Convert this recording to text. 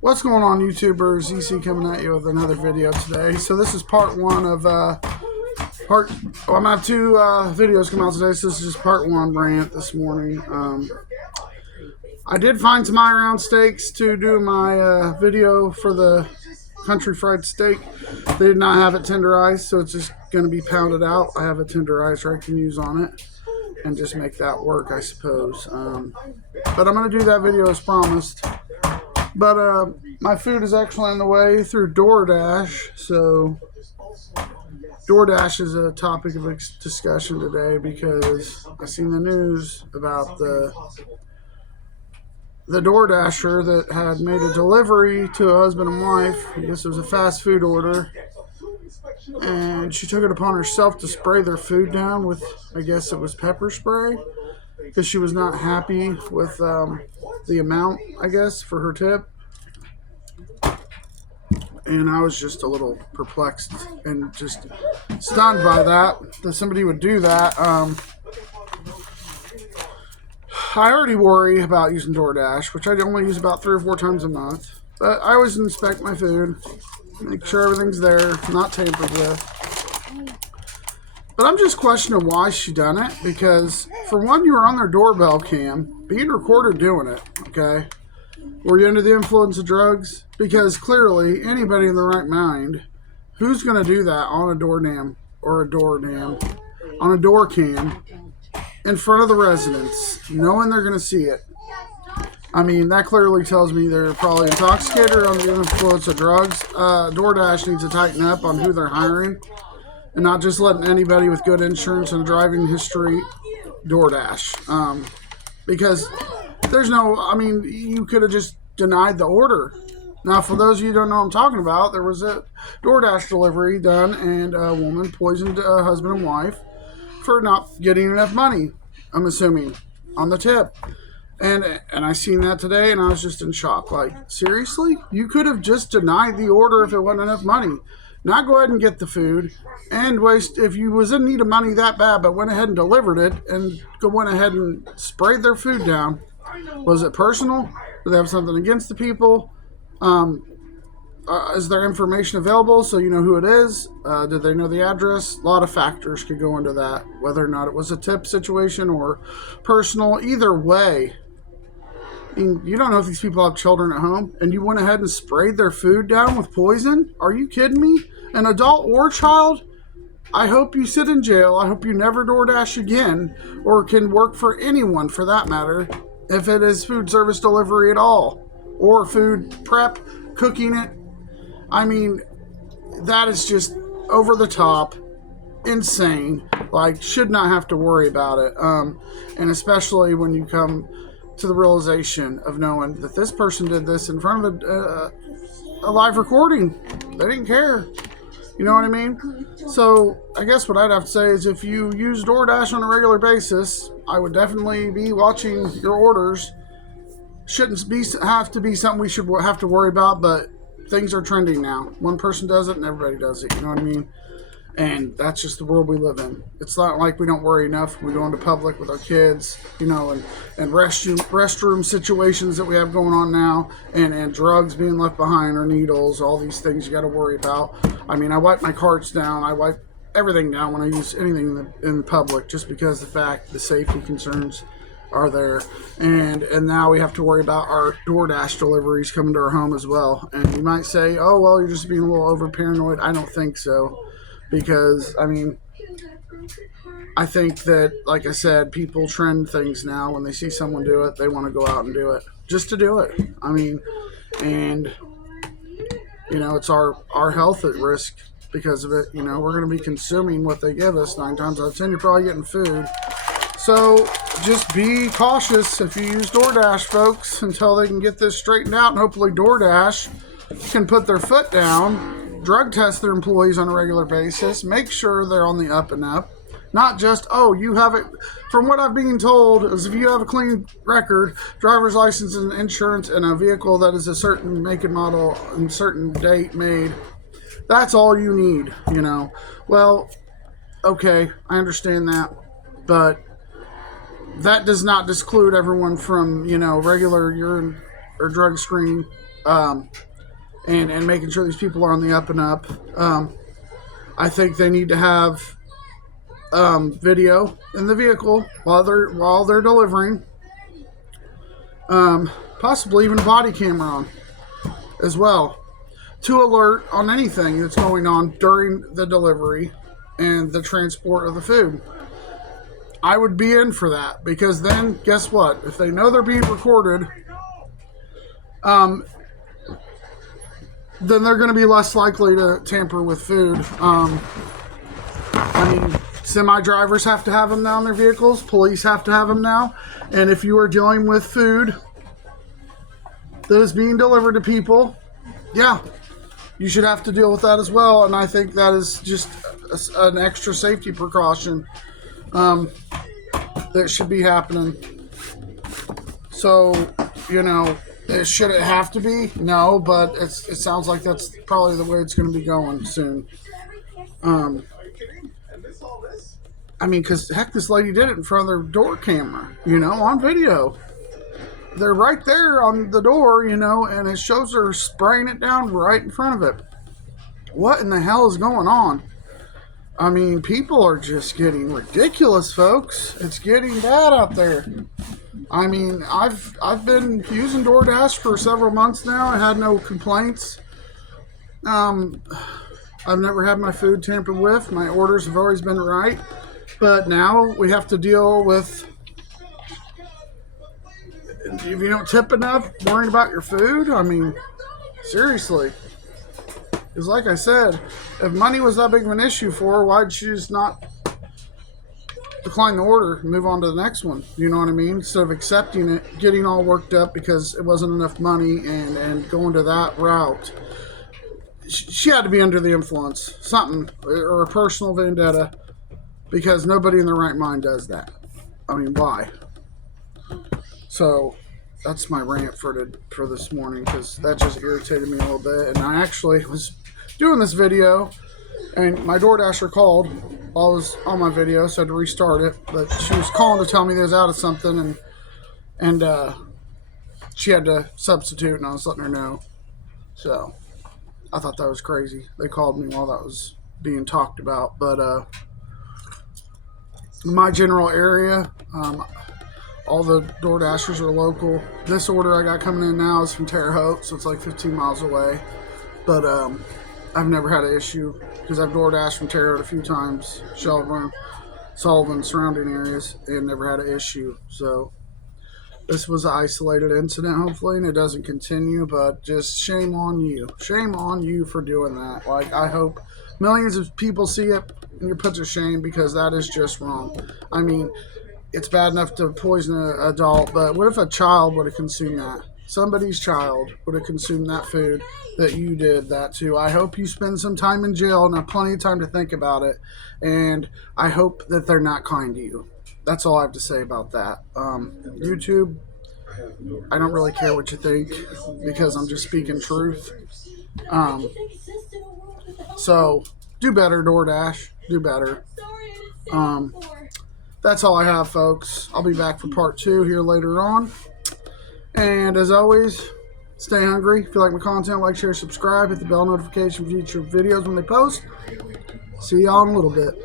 What's going on, YouTubers? EC coming at you with another video today. So this is part one of I'm gonna have two videos come out today. So this is just part one rant this morning. I did find some eye-round steaks to do my video for the country fried steak. They did not have it tenderized, so it's just going to be pounded out. I have a tenderizer I can use on it and just make that work, I suppose. But I'm going to do that video as promised. But my food is actually on the way through DoorDash, so DoorDash is a topic of discussion today because I seen the news about the DoorDasher that had made a delivery to a husband and wife. I guess it was a fast food order, and she took it upon herself to spray their food down with, I guess it was pepper spray, because she was not happy with the amount, I guess, for her tip. And I was just a little perplexed and just stunned by that somebody would do that. I already worry about using DoorDash, which I only use about 3 or 4 times a month. But I always inspect my food, make sure everything's there, not tampered with. But I'm just questioning why she done it, because for one, you were on their doorbell cam, being recorded doing it, okay? Were you under the influence of drugs? Because clearly, anybody in the right mind, who's going to do that on a door cam on a door cam in front of the residents, knowing they're going to see it? I mean, that clearly tells me they're probably intoxicated or under the influence of drugs. DoorDash needs to tighten up on who they're hiring and not just letting anybody with good insurance and driving history DoorDash. Because there's no, I mean, you could have just denied the order. Now, for those of you who don't know what I'm talking about, there was a DoorDash delivery done, and a woman poisoned a husband and wife for not getting enough money, I'm assuming, on the tip. And I seen that today, and I was just in shock. Like, seriously? You could have just denied the order if it wasn't enough money. Not go ahead and get the food, and waste, if you was in need of money that bad, but went ahead and delivered it, and went ahead and sprayed their food down. Was it personal? Do they have something against the people? Is there information available so you know who it is? Did they know the address? A lot of factors could go into that, whether or not it was a tip situation or personal. Either way, I mean, you don't know if these people have children at home, and you went ahead and sprayed their food down with poison? Are you kidding me? An adult or child? I hope you sit in jail. I hope you never DoorDash again, or can work for anyone for that matter, if it is food service delivery at all, or food prep, cooking it. I mean, that is just over the top, insane. Like, should not have to worry about it. And especially when you come to the realization of knowing that this person did this in front of a live recording. They didn't care. You know what I mean? So I guess what I'd have to say is, if you use DoorDash on a regular basis, I would definitely be watching your orders. Shouldn't have to be something we should have to worry about, but things are trending now. One person does it and everybody does it. You know what I mean? And that's just the world we live in. It's not like we don't worry enough. We go into public with our kids, you know, and restroom situations that we have going on now, and drugs being left behind, or needles, all these things you got to worry about. I mean, I wipe my carts down. I wipe everything down when I use anything in public, just because the safety concerns are there. And now we have to worry about our DoorDash deliveries coming to our home as well. And you might say, oh, well, you're just being a little over paranoid. I don't think so. Because, I mean, I think that, like I said, people trend things now. When they see someone do it, they want to go out and do it. Just to do it. I mean, and, you know, it's our health at risk because of it. You know, we're going to be consuming what they give us. 9 times out of 10, you're probably getting food. So, just be cautious if you use DoorDash, folks, until they can get this straightened out. And hopefully DoorDash can put their foot down, drug test their employees on a regular basis, make sure they're on the up and up. Not just, oh, you have it. From what I've been told, is if you have a clean record, driver's license and insurance, and a vehicle that is a certain make and model and certain date made, that's all you need, you know. Well, okay, I understand that, but that does not disclude everyone from, you know, regular urine or drug screening, and making sure these people are on the up and up. I think they need to have video in the vehicle while they're delivering. Possibly even body camera on as well, to alert on anything that's going on during the delivery and the transport of the food. I would be in for that, because then guess what? If they know they're being recorded, then they're going to be less likely to tamper with food. I mean, semi-drivers have to have them now in their vehicles. Police have to have them now. And if you are dealing with food that is being delivered to people, yeah, you should have to deal with that as well. And I think that is just an extra safety precaution that should be happening. So, should it have to be? No, but it sounds like that's probably the way it's going to be going soon. I mean, because heck, this lady did it in front of their door camera, on video. They're right there on the door, and it shows her spraying it down right in front of it. What in the hell is going on? I mean, people are just getting ridiculous, folks. It's getting bad out there. I mean, I've been using DoorDash for several months now. I had no complaints. I've never had my food tampered with. My orders have always been right. But now we have to deal with, if you don't tip enough, worrying about your food. I mean, seriously. Because like I said, if money was that big of an issue for her, why'd she just not decline the order and move on to the next one? You know what I mean? Instead of accepting it, getting all worked up because it wasn't enough money and going to that route. She had to be under the influence. Something. Or a personal vendetta. Because nobody in their right mind does that. I mean, why? So, that's my rant for this morning, because that just irritated me a little bit. And I actually was doing this video, and my DoorDasher called while I was on my video, so I had to restart it. But she was calling to tell me they was out of something, and she had to substitute, and I was letting her know. So, I thought that was crazy. They called me while that was being talked about. But, in my general area, all the DoorDashers are local. This order I got coming in now is from Terre Haute, so it's like 15 miles away. But I've never had an issue because I've DoorDashed from Terre Haute a few times, Shelburne, Sullivan, surrounding areas, and never had an issue. So this was an isolated incident, hopefully, and it doesn't continue. But just shame on you. Shame on you for doing that. Like, I hope millions of people see it and you're put to shame, because that is just wrong. I mean, it's bad enough to poison an adult, but what if a child would have consumed that? Somebody's child would have consumed that food that you did that to. I hope you spend some time in jail and have plenty of time to think about it, and I hope that they're not kind to you. That's all I have to say about that. YouTube, I don't really care what you think, because I'm just speaking truth. So, do better, DoorDash. Do better. That's all I have, folks. I'll be back for part 2 here later on. And as always, stay hungry. If you like my content, like, share, subscribe. Hit the bell notification for future videos when they post. See y'all in a little bit.